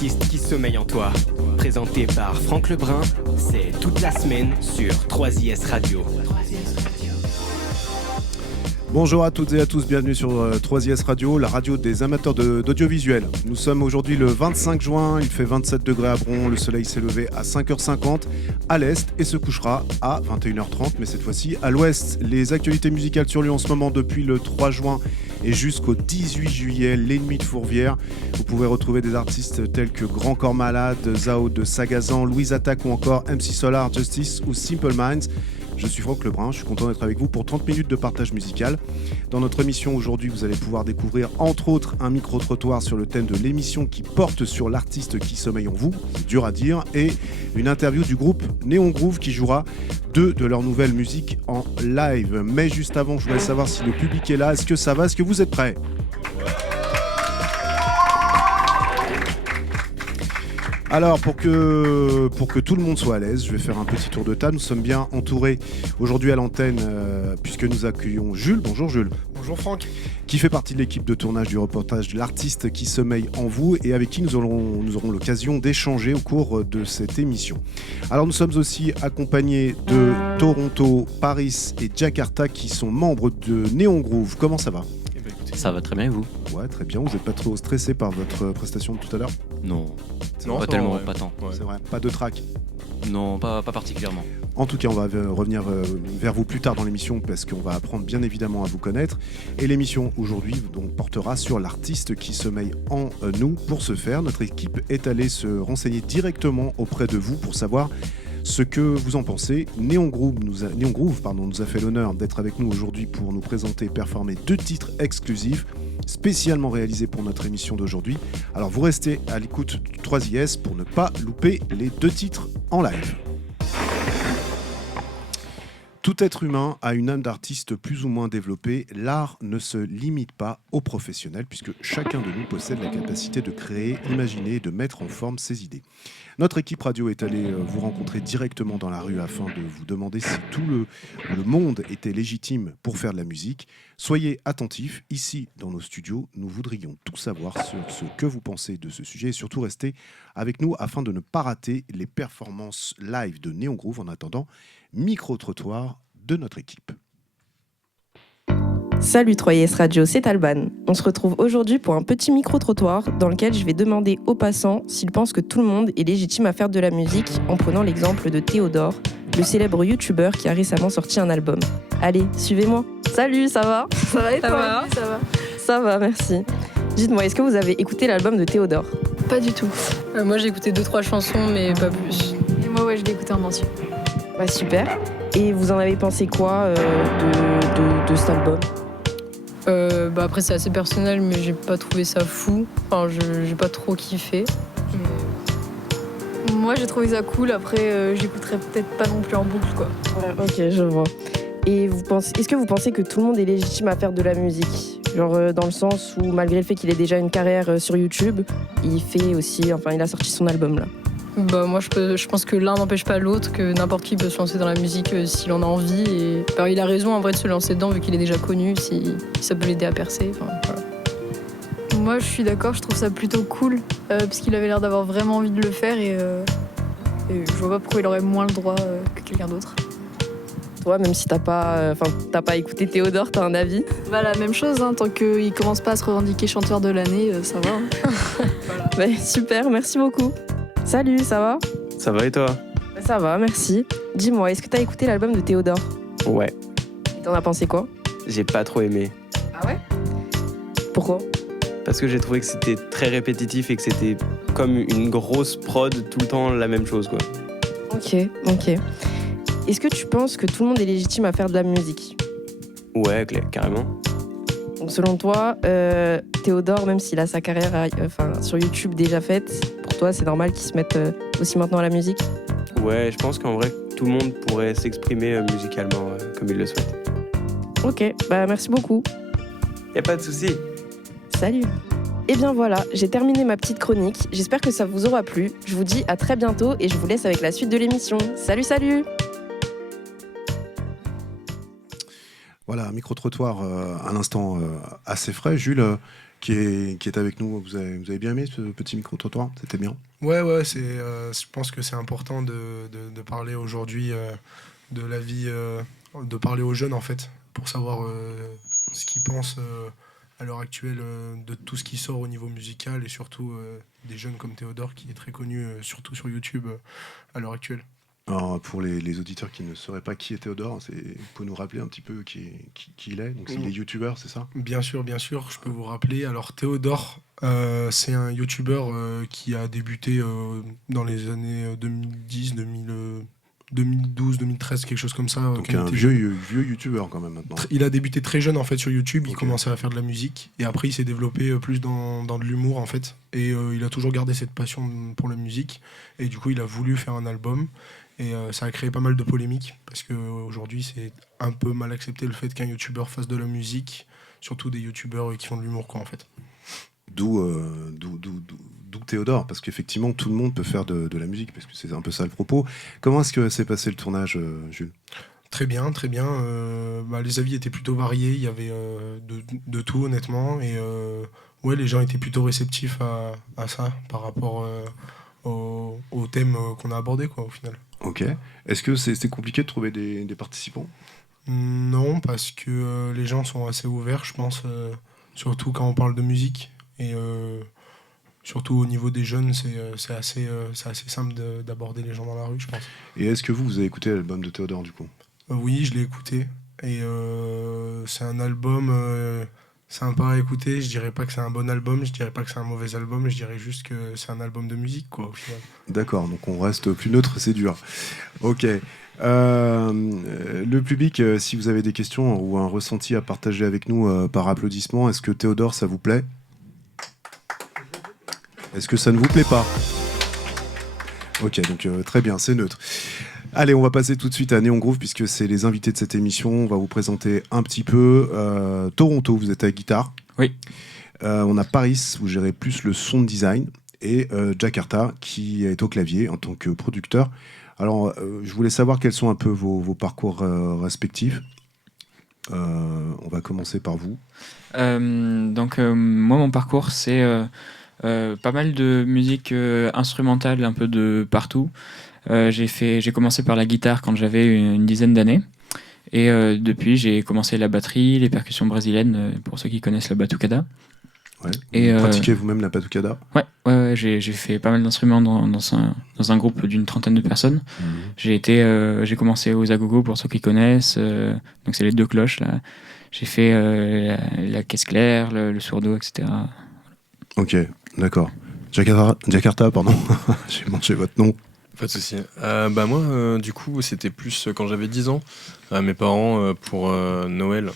l'artiste qui sommeille en toi. Présenté par Franck Lebrun, c'est toute la semaine sur 3IS Radio. Bonjour à toutes et à tous, bienvenue sur 3IS Radio, la radio des amateurs d'audiovisuel. Nous sommes aujourd'hui le 25 juin, il fait 27 degrés à Bron, le soleil s'est levé à 5h50 à l'est et se couchera à 21h30, mais cette fois-ci à l'ouest. Les actualités musicales sur lui en ce moment depuis le 3 juin et jusqu'au 18 juillet, l'ennemi de Fourvière. Vous pouvez retrouver des artistes tels que Grand Corps Malade, Zao de Sagazan, Louise Attaque ou encore MC Solar, Justice ou Simple Minds. Je suis Franck Lebrun, je suis content d'être avec vous pour 30 minutes de partage musical. Dans notre émission aujourd'hui, vous allez pouvoir découvrir entre autres un micro-trottoir sur le thème de l'émission qui porte sur l'artiste qui sommeille en vous, c'est dur à dire, et une interview du groupe Néon Groove qui jouera deux de leurs nouvelles musiques en live. Mais juste avant, je voulais savoir si le public est là, est-ce que ça va, est-ce que vous êtes prêts ? Alors, pour que tout le monde soit à l'aise, je vais faire un petit tour de table. Nous sommes bien entourés aujourd'hui à l'antenne puisque nous accueillons Jules. Bonjour Jules. Bonjour Franck. Qui fait partie de l'équipe de tournage du reportage de l'artiste qui sommeille en vous et avec qui nous aurons l'occasion d'échanger au cours de cette émission. Alors, nous sommes aussi accompagnés de Toronto, Paris et Jakarta qui sont membres de Néon Groove. Comment ça va ? Ça va très bien et vous ? Ouais, très bien. Vous n'êtes pas trop stressé par votre prestation de tout à l'heure ? Non, non, pas tellement, pas tant. Ouais. C'est vrai, pas de trac. Non, pas particulièrement. En tout cas, on va revenir vers vous plus tard dans l'émission parce qu'on va apprendre bien évidemment à vous connaître. Et l'émission aujourd'hui donc, portera sur l'artiste qui sommeille en nous. Pour ce faire, notre équipe est allée se renseigner directement auprès de vous pour savoir ce que vous en pensez. Néon Groove nous a fait l'honneur d'être avec nous aujourd'hui pour nous présenter et performer 2 titres exclusifs spécialement réalisés pour notre émission d'aujourd'hui. Alors vous restez à l'écoute du 3IS pour ne pas louper les 2 titres en live. Tout être humain a une âme d'artiste plus ou moins développée. L'art ne se limite pas aux professionnels puisque chacun de nous possède la capacité de créer, imaginer et de mettre en forme ses idées. Notre équipe radio est allée vous rencontrer directement dans la rue afin de vous demander si tout le monde était légitime pour faire de la musique. Soyez attentifs, ici dans nos studios, nous voudrions tout savoir sur ce que vous pensez de ce sujet et surtout restez avec nous afin de ne pas rater les performances live de Néon Groove en attendant micro-trottoir de notre équipe. Salut 3IS Radio, c'est Alban. On se retrouve aujourd'hui pour un petit micro-trottoir dans lequel je vais demander aux passants s'ils pensent que tout le monde est légitime à faire de la musique en prenant l'exemple de Théodore, le célèbre youtubeur qui a récemment sorti un album. Allez, suivez-moi. Salut, ça va ? Ça va et toi ? Ça va. Ça va, merci. Dites-moi, est-ce que vous avez écouté l'album de Théodore ? Pas du tout. Moi j'ai écouté 2-3 chansons mais pas plus. Et moi ouais, je l'ai écouté en entier. Bah super. Et vous en avez pensé quoi de cet album ? Après c'est assez personnel mais j'ai pas trouvé ça fou. Enfin j'ai pas trop kiffé. Moi j'ai trouvé ça cool, après j'écouterai peut-être pas non plus en boucle quoi. Ouais, ok, je vois. Et est-ce que vous pensez que tout le monde est légitime à faire de la musique ? Genre dans le sens où malgré le fait qu'il ait déjà une carrière sur YouTube, il a sorti son album là. Moi je pense que l'un n'empêche pas l'autre, que n'importe qui peut se lancer dans la musique s'il en a envie. Et il a raison en vrai de se lancer dedans vu qu'il est déjà connu, si ça peut l'aider à percer. Voilà. Moi je suis d'accord, je trouve ça plutôt cool parce qu'il avait l'air d'avoir vraiment envie de le faire et je vois pas pourquoi il aurait moins le droit que quelqu'un d'autre. Toi, même si t'as pas écouté Théodore, t'as un avis ? Bah la même chose, tant qu'il commence pas à se revendiquer chanteur de l'année, ça va. Voilà. Bah, super, merci beaucoup. Salut, ça va ? Ça va et toi ? Bah, ça va, merci. Dis-moi, est-ce que t'as écouté l'album de Théodore ? Ouais. Et t'en as pensé quoi ? J'ai pas trop aimé. Ah ouais ? Pourquoi ? Parce que j'ai trouvé que c'était très répétitif et que c'était comme une grosse prod, tout le temps la même chose, quoi. Ok. Est-ce que tu penses que tout le monde est légitime à faire de la musique ? Ouais, carrément. Donc selon toi, Théodore, même s'il a sa carrière sur YouTube déjà faite, pour toi c'est normal qu'il se mette aussi maintenant à la musique ? Ouais, je pense qu'en vrai, tout le monde pourrait s'exprimer musicalement comme il le souhaite. Ok, bah merci beaucoup. Y'a pas de souci. Salut. Et bien voilà, j'ai terminé ma petite chronique. J'espère que ça vous aura plu. Je vous dis à très bientôt et je vous laisse avec la suite de l'émission. Salut. Voilà, micro-trottoir à l'instant assez frais. Jules, qui est avec nous, vous avez bien aimé ce petit micro-trottoir? C'était bien? Ouais, je pense que c'est important de parler aujourd'hui de la vie, de parler aux jeunes en fait, pour savoir ce qu'ils pensent à l'heure actuelle de tout ce qui sort au niveau musical et surtout des jeunes comme Théodore qui est très connu surtout sur YouTube à l'heure actuelle. Alors, pour les auditeurs qui ne sauraient pas qui est Théodore, vous pouvez nous rappeler un petit peu qui il est? Donc, il est youtubeur, c'est ça? Bien sûr, je peux vous rappeler. Alors Théodore, c'est un youtubeur qui a débuté dans les années 2010, 2012, 2013, quelque chose comme ça. Donc un vieux youtubeur quand même maintenant. Il a débuté très jeune en fait sur YouTube, il commençait à faire de la musique et après il s'est développé plus dans de l'humour en fait. Et il a toujours gardé cette passion pour la musique et du coup il a voulu faire un album. Et ça a créé pas mal de polémiques parce qu'aujourd'hui c'est un peu mal accepté le fait qu'un youtubeur fasse de la musique, surtout des youtubeurs qui font de l'humour quoi en fait. D'où Théodore, parce qu'effectivement tout le monde peut faire de la musique, parce que c'est un peu ça le propos. Comment est-ce que s'est passé le tournage, Jules? Très bien. Les avis étaient plutôt variés, il y avait de tout honnêtement. Et les gens étaient plutôt réceptifs à ça par rapport au thème qu'on a abordé quoi, au final. Ok. Est-ce que c'était compliqué de trouver des participants? Non, parce que les gens sont assez ouverts, je pense, surtout quand on parle de musique. Et surtout au niveau des jeunes, c'est assez simple d'aborder les gens dans la rue, je pense. Et est-ce que vous avez écouté l'album de Théodore du coup? Oui, je l'ai écouté. Et c'est un album sympa à écouter. Je dirais pas que c'est un bon album, je dirais pas que c'est un mauvais album, je dirais juste que c'est un album de musique, quoi, au final. D'accord, donc on reste plus neutre, c'est dur. Ok. Le public, si vous avez des questions ou un ressenti à partager avec nous par applaudissement, est-ce que Théodore, ça vous plaît? Est-ce que ça ne vous plaît pas? Ok, donc très bien, c'est neutre. Allez, on va passer tout de suite à Néon Groove, puisque c'est les invités de cette émission. On va vous présenter un petit peu. Toronto, vous êtes à la guitare. Oui. On a Paris, vous gérez plus le son design. Et Jakarta, qui est au clavier en tant que producteur. Alors, je voulais savoir quels sont un peu vos parcours respectifs. On va commencer par vous. Moi, mon parcours, c'est pas mal de musique instrumentale, un peu de partout. J'ai commencé par la guitare quand j'avais une dizaine d'années. Et depuis, j'ai commencé la batterie, les percussions brésiliennes, pour ceux qui connaissent la batucada. Ouais. Et vous pratiquez vous-même la batucada? Ouais, j'ai fait pas mal d'instruments dans un groupe d'une trentaine de personnes. J'ai commencé aux agogo, pour ceux qui connaissent. Donc c'est les deux cloches là. J'ai fait la caisse claire, le sourdo, etc. Ok, d'accord. Jakarta, pardon. J'ai mangé votre nom. Pas de souci. Moi, du coup, c'était plus quand j'avais 10 ans. Mes parents, pour Noël,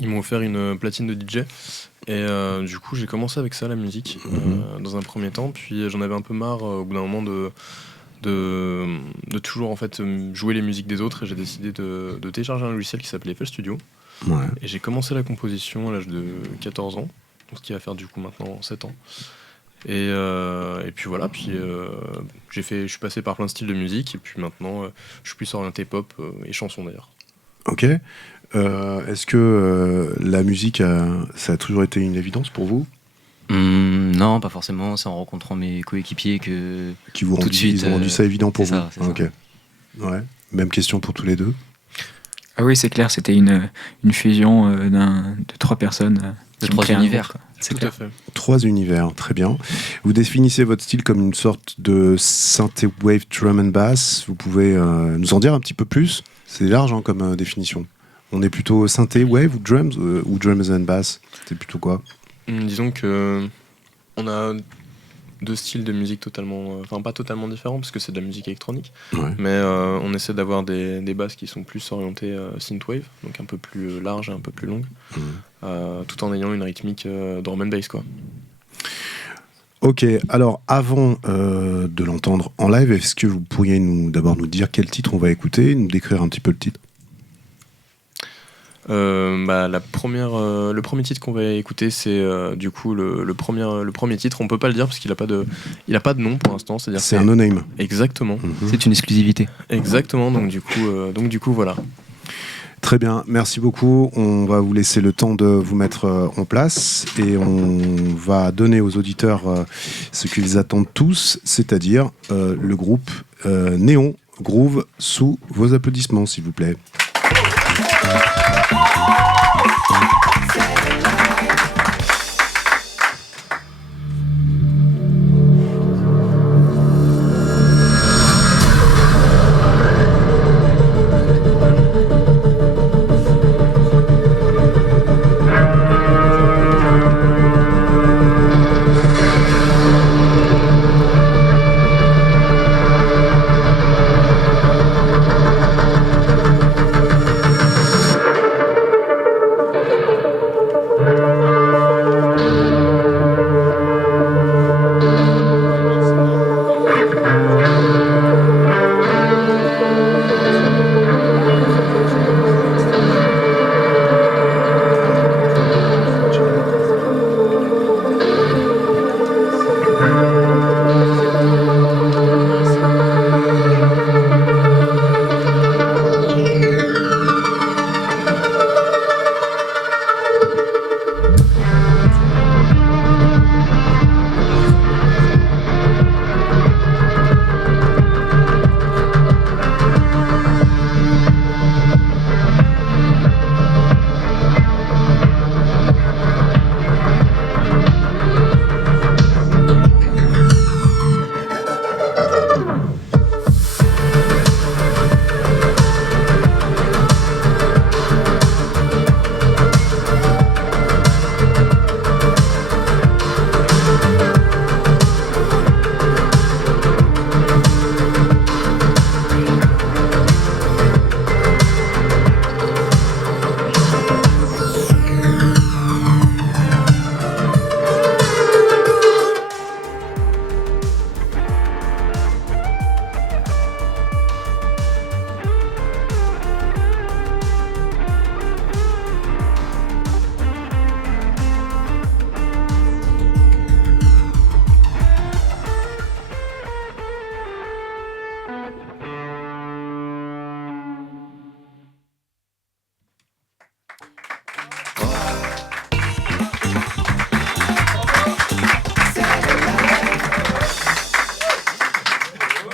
ils m'ont offert une platine de DJ. Et du coup, j'ai commencé avec ça, la musique, dans un premier temps. Puis j'en avais un peu marre, au bout d'un moment, de toujours en fait, jouer les musiques des autres. Et j'ai décidé de télécharger un logiciel qui s'appelait FL Studio. Ouais. Et j'ai commencé la composition à l'âge de 14 ans. Ce qui va faire du coup maintenant 7 ans. Et puis voilà, je suis passé par plein de styles de musique, et puis maintenant je suis plus orienté pop et chanson d'ailleurs. Ok. Est-ce que la musique, ça a toujours été une évidence pour vous? Non, pas forcément. C'est en rencontrant mes coéquipiers que Qui vous tout de suite, ils ont rendu ça évident pour vous? C'est ça. Ok. Ouais. Même question pour tous les deux. Ah oui, c'est clair, c'était une fusion de trois personnes. De trois univers. C'est Tout clair. à fait. 3 univers, très bien. Vous définissez votre style comme une sorte de synthé wave drum and bass. Vous pouvez nous en dire un petit peu plus? C'est large comme définition. On est plutôt synthé wave ou drums and bass? C'est plutôt quoi? Disons que on a deux styles de musique totalement, pas totalement différents parce que c'est de la musique électronique, Ouais. mais on essaie d'avoir des basses qui sont plus orientées synthwave, donc un peu plus larges et un peu plus longues, tout en ayant une rythmique drum and bass quoi. Ok, alors avant de l'entendre en live, est-ce que vous pourriez d'abord nous dire quel titre on va écouter, nous décrire un petit peu le titre? Le premier titre qu'on va écouter, c'est du coup le premier titre. On peut pas le dire parce qu'il a pas de nom pour l'instant. C'est un no-name. Exactement. C'est une exclusivité. Exactement. Donc du coup voilà. Très bien, merci beaucoup. On va vous laisser le temps de vous mettre en place et on va donner aux auditeurs ce qu'ils attendent tous, c'est-à-dire le groupe Néon Groove sous vos applaudissements, s'il vous plaît.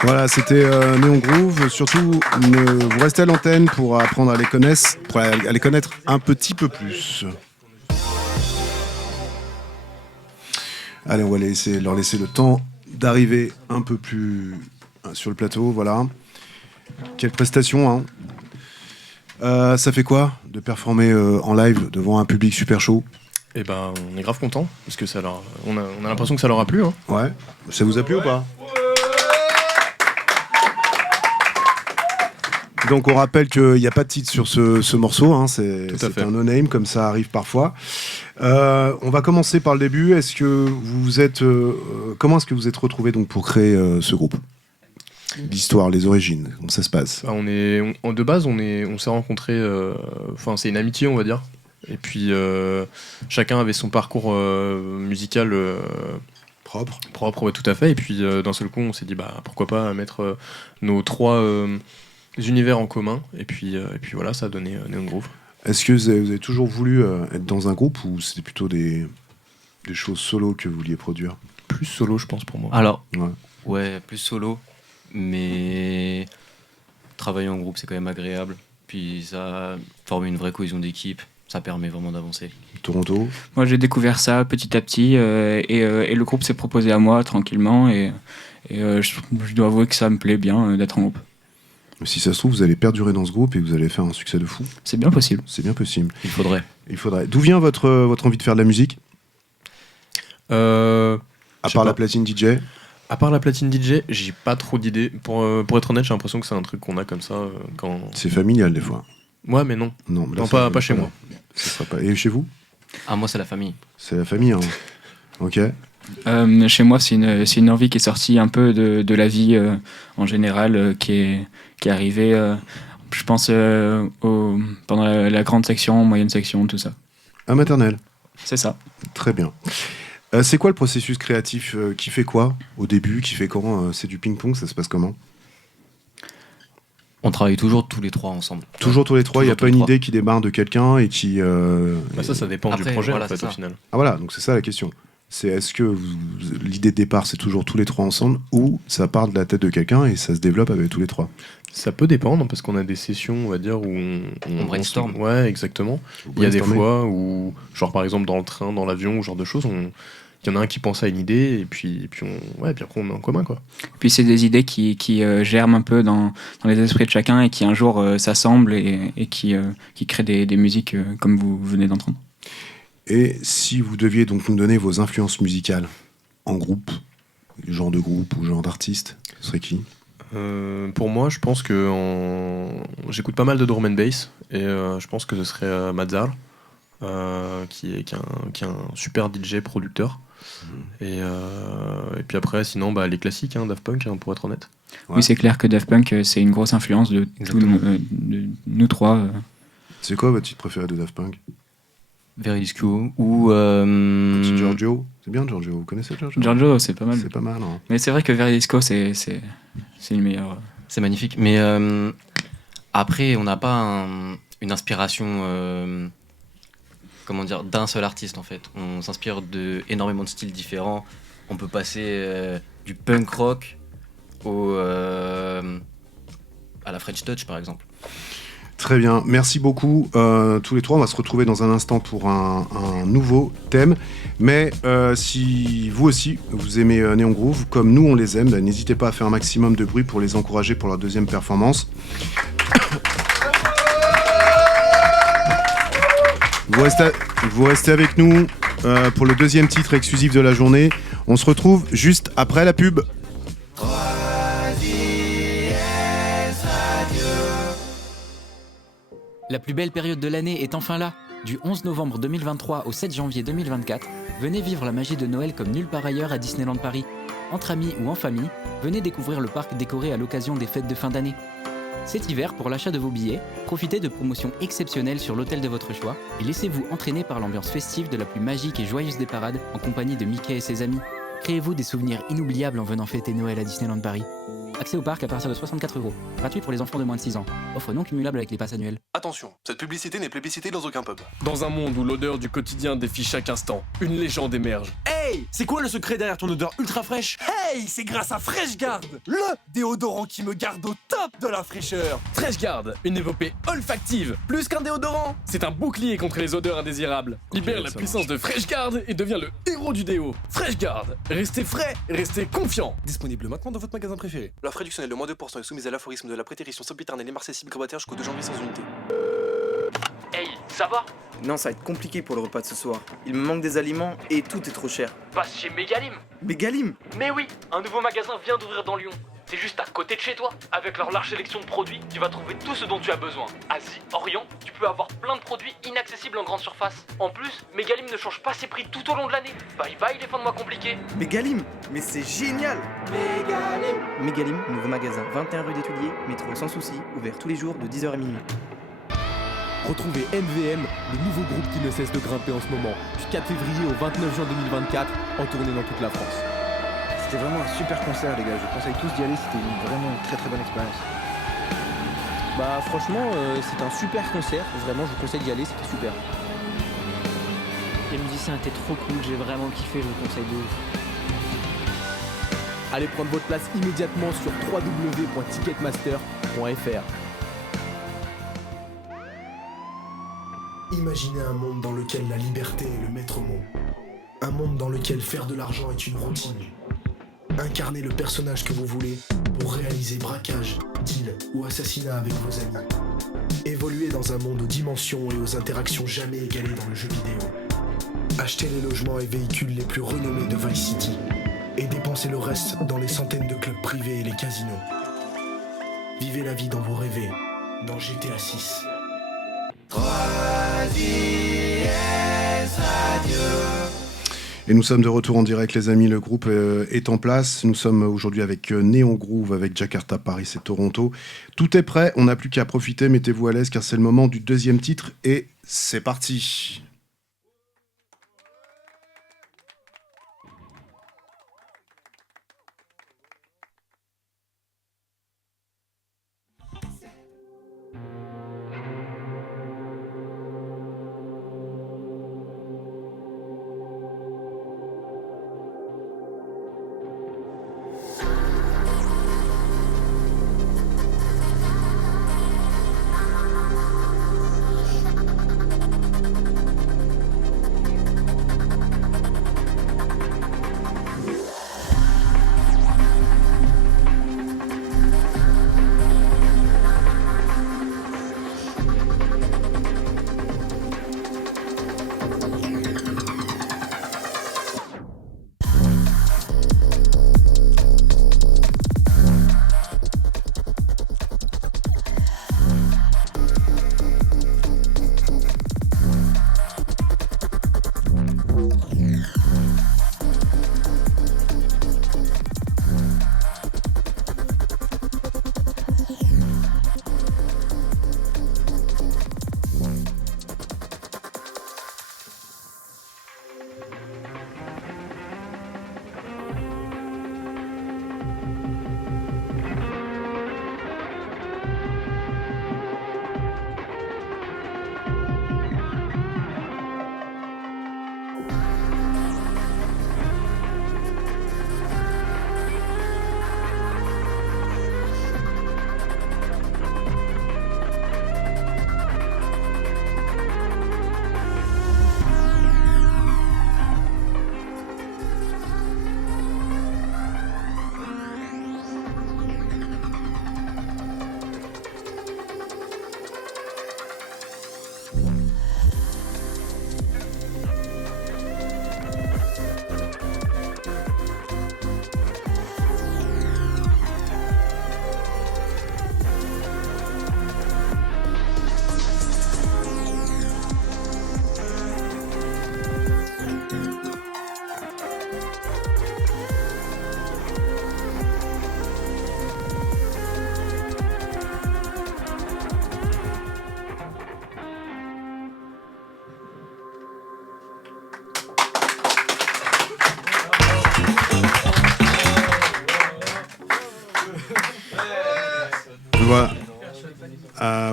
Voilà, c'était Néon Groove. Surtout, vous restez à l'antenne pour apprendre à les connaître un petit peu plus. Allez, on va leur laisser le temps d'arriver un peu plus sur le plateau. Voilà. Quelle prestation, hein. Ça fait quoi de performer en live devant un public super chaud? Eh ben, on est grave content parce que on a l'impression que ça leur a plu. Hein. Ouais. Ça vous a plu ou pas? Donc on rappelle qu'il n'y a pas de titre sur ce morceau, hein, c'est un no-name comme ça arrive parfois. On va commencer par le début. Est-ce que comment est-ce que vous êtes retrouvés donc pour créer ce groupe? L'histoire, les origines, comment ça se passe? De base, on s'est rencontrés. C'est une amitié, on va dire. Et puis chacun avait son parcours musical. Propre, ouais, tout à fait. Et puis d'un seul coup, on s'est dit pourquoi pas mettre nos trois univers en commun. Et puis voilà, ça a donné Néon Groove. Est-ce que vous avez toujours voulu être dans un groupe ou c'était plutôt des choses solo que vous vouliez produire? Plus solo, je pense, pour moi. Alors, ouais, plus solo, mais travailler en groupe, c'est quand même agréable. Puis ça forme une vraie cohésion d'équipe. Ça permet vraiment d'avancer. Toronto? Moi, j'ai découvert ça petit à petit et le groupe s'est proposé à moi tranquillement et je dois avouer que ça me plaît bien d'être en groupe. Si ça se trouve, vous allez perdurer dans ce groupe et vous allez faire un succès de fou. C'est bien possible. C'est bien possible. Il faudrait. D'où vient votre envie de faire de la musique? À part la platine DJ? À part la platine DJ, j'ai pas trop d'idées. Pour être honnête, j'ai l'impression que c'est un truc qu'on a comme ça quand... C'est familial des fois. Ouais, mais non. Non, pas chez moi. Ça sera pas... Et chez vous? Ah, moi, c'est la famille. C'est la famille, hein. Ok. Chez moi, c'est une envie qui est sortie un peu de la vie en général, qui est arrivée, je pense, pendant la grande section, moyenne section, tout ça. À maternelle? C'est ça. Très bien. C'est quoi le processus créatif? Qui fait quoi au début? Qui fait quand? C'est du ping-pong? Ça se passe comment? On travaille toujours tous les trois ensemble. Toujours tous les trois, il n'y a Toujours pas tous les une trois. idée qui démarre de quelqu'un et qui... Ça dépend du Après, projet voilà, en fait c'est au ça. final. Ah voilà, donc c'est ça la question. C'est est-ce que l'idée de départ c'est toujours tous les trois ensemble ou ça part de la tête de quelqu'un et ça se développe avec tous les trois? Ça peut dépendre parce qu'on a des sessions, on va dire, où On brainstorm. Ouais, exactement. Vous Il y a des brainstormez. fois où, genre par exemple dans le train, dans l'avion, ou ce genre de choses, il y en a un qui pense à une idée et puis après on met en commun quoi. Puis c'est des idées qui germent un peu dans les esprits de chacun et qui un jour s'assemblent et qui créent des musiques comme vous venez d'entendre. Et si vous deviez donc nous donner vos influences musicales en groupe, genre de groupe ou genre d'artiste, ce serait qui? Pour moi, je pense que j'écoute pas mal de drum and bass et je pense que ce serait Mazar, qui est un super DJ producteur. Et puis après, sinon, les classiques, Daft Punk, pour être honnête. Ouais. Oui, c'est clair que Daft Punk, c'est une grosse influence de, de nous trois. C'est quoi votre titre préféré de Daft Punk? Very Disco ou Petit Giorgio? C'est bien Giorgio, vous connaissez Giorgio? Giorgio, c'est pas mal. C'est pas mal, hein. Mais c'est vrai que Very Disco, c'est le meilleur. C'est magnifique. Mais après, on n'a pas une inspiration, comment dire, d'un seul artiste en fait. On s'inspire de énormément de styles différents. On peut passer du punk rock à la French Touch par exemple. Très bien, merci beaucoup tous les trois. On va se retrouver dans un instant pour un nouveau thème. Mais si vous aussi, vous aimez Néon Groove, comme nous on les aime, n'hésitez pas à faire un maximum de bruit pour les encourager pour leur deuxième performance. Vous restez avec nous pour le deuxième titre exclusif de la journée. On se retrouve juste après la pub. La plus belle période de l'année est enfin là. Du 11 novembre 2023 au 7 janvier 2024, venez vivre la magie de Noël comme nulle part ailleurs à Disneyland Paris. Entre amis ou en famille, venez découvrir le parc décoré à l'occasion des fêtes de fin d'année. Cet hiver, pour l'achat de vos billets, profitez de promotions exceptionnelles sur l'hôtel de votre choix et laissez-vous entraîner par l'ambiance festive de la plus magique et joyeuse des parades en compagnie de Mickey et ses amis. Créez-vous des souvenirs inoubliables en venant fêter Noël à Disneyland Paris. Accès au parc à partir de 64 €. Gratuit pour les enfants de moins de 6 ans. Offre non cumulable avec les passes annuelles. Attention, cette publicité n'est plébiscitée dans aucun pub. Dans un monde où l'odeur du quotidien défie chaque instant, une légende émerge. Hey, c'est quoi le secret derrière ton odeur ultra fraîche? Hey, c'est grâce à FreshGuard, le déodorant qui me garde au top de la fraîcheur. FreshGuard, une épopée olfactive. Plus qu'un déodorant, c'est un bouclier contre les odeurs indésirables. Libère la puissance de FreshGuard et devient le héros du déo. FreshGuard, restez frais, restez confiants. Disponible maintenant dans votre magasin préféré. L'offre réductionnelle de moins 2% est soumise à l'aphorisme de la prétérition sempiternelle et marseille célibataire jusqu'au 2 janvier sans unité. Hey, ça va? Non, ça va être compliqué pour le repas de ce soir. Il me manque des aliments et tout est trop cher. Passe chez Megalim. Megalim? Mais oui, un nouveau magasin vient d'ouvrir dans Lyon. C'est juste à côté de chez toi. Avec leur large sélection de produits, tu vas trouver tout ce dont tu as besoin. Asie, Orient, tu peux avoir plein de produits inaccessibles en grande surface. En plus, Megalim ne change pas ses prix tout au long de l'année. Bye bye les fins de mois compliqués. Megalim? Mais c'est génial! Megalim, nouveau magasin, 21 rue d'Étudier, métro sans souci, ouvert tous les jours de 10h à minuit. Retrouvez MVM, le nouveau groupe qui ne cesse de grimper en ce moment, du 4 février au 29 juin 2024, en tournée dans toute la France. C'était vraiment un super concert les gars, je vous conseille tous d'y aller, c'était vraiment une très très bonne expérience. Bah franchement, c'est un super concert, vraiment je vous conseille d'y aller, c'était super. Les musiciens étaient trop cool, j'ai vraiment kiffé, je vous conseille de ouf. Allez prendre votre place immédiatement sur www.ticketmaster.fr. Imaginez un monde dans lequel la liberté est le maître mot. Un monde dans lequel faire de l'argent est une routine. Incarnez le personnage que vous voulez pour réaliser braquage, deal ou assassinat avec vos amis. Évoluez dans un monde aux dimensions et aux interactions jamais égalées dans le jeu vidéo. Achetez les logements et véhicules les plus renommés de Vice City et dépensez le reste dans les centaines de clubs privés et les casinos. Vivez la vie dont vous rêvez dans GTA 6. Et nous sommes de retour en direct les amis, le groupe est en place. Nous sommes aujourd'hui avec Néon Groove, avec Jakarta, Paris et Toronto. Tout est prêt, on n'a plus qu'à profiter, mettez-vous à l'aise car c'est le moment du deuxième titre et c'est parti.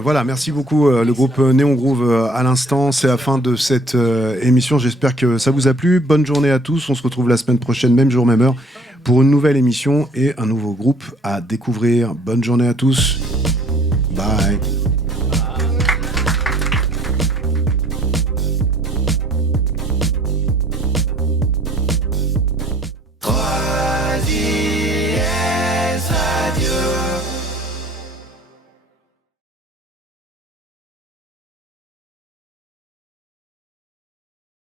Voilà, merci beaucoup le groupe Néon Groove à l'instant. C'est la fin de cette émission. J'espère que ça vous a plu. Bonne journée à tous. On se retrouve la semaine prochaine, même jour, même heure, pour une nouvelle émission et un nouveau groupe à découvrir. Bonne journée à tous. Bye.